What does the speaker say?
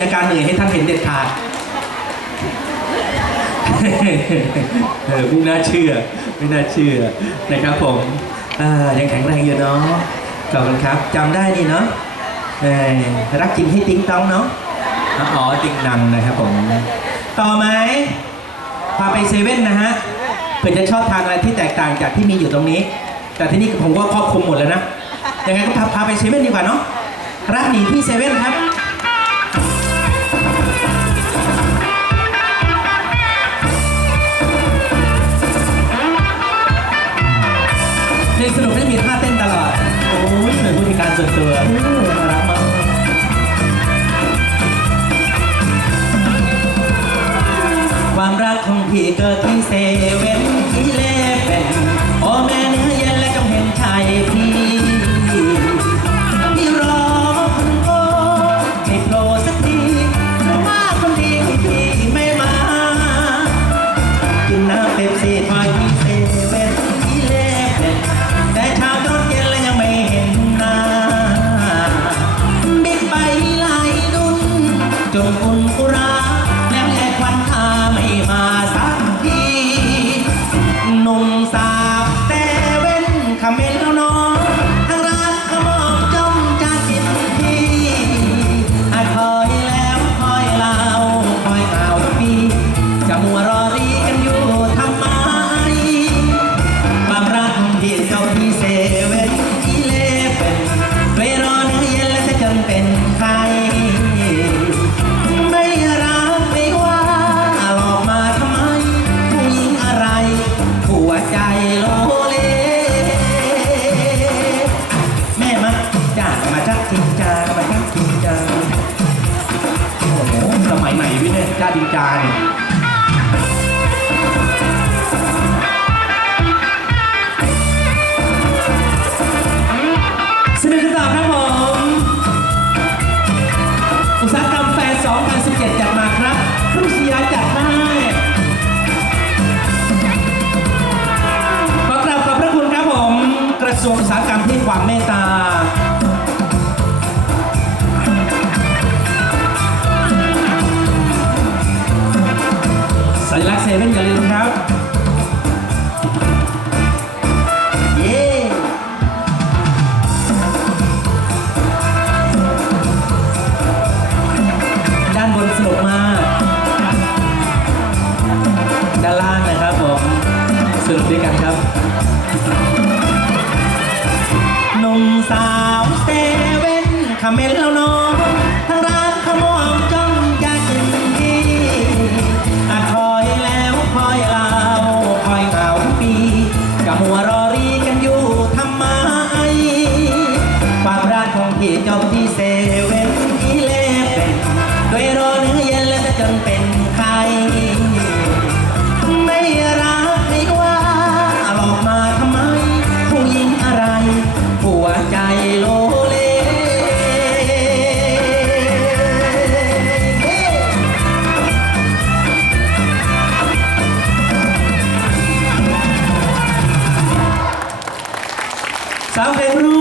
อาการเหนื่อยให้ท่านเห็นเด็ดขาด เออไม่น่าเชื่อ ไม่น่าเชื่อนะครับผมอ่ายังแข็งแรงอยู่เนาะขอบคุณครับจำได้นี่เนาะเออรักจริงให้ติ้งต้องเนาะอ๋อติงนังนะครับผม ต่อไหมพาไปเซเว่นนะฮะเผื่อจะชอบทานอะไรที่แตกต่างจากที่มีอยู่ตรงนี้ แต่ที่นี่ผมว่าครอบคลุมหมดแล้วนะยังไงก็พาไปเซเว่นดีกว่าเนาะรักหนีที่เซเว่นครับ เหมือนผู้จัดการส่วนตัวน่ารักมากความรักของพี่เกิดที่เซเว่นที่เลเป็นโอแม่เนื้อเย็นและกำเห็นชายพี่พี่ สุราแล้วแค่ควันตาไม่มา จักจริงจามาจักจริงจาโอ้โหสมัยใหม่พี่เนี่ยจ้าจริงจาเนี่ยสนุกกันต่อครับผม อุตสาหกรรมแฟร์2017จัดมาครับรุ่งศิยาจัดให้ขอกราบขอบพระคุณครับผม กระทรวงอุตสาหกรรมที่ความเมตตา เซเว่นอย่าลืมครับ เย้ด้านบนสนุกมาก ด้านล่างนะครับผมสนุกด้วยกันครับนมสาว Ciao, Pedro!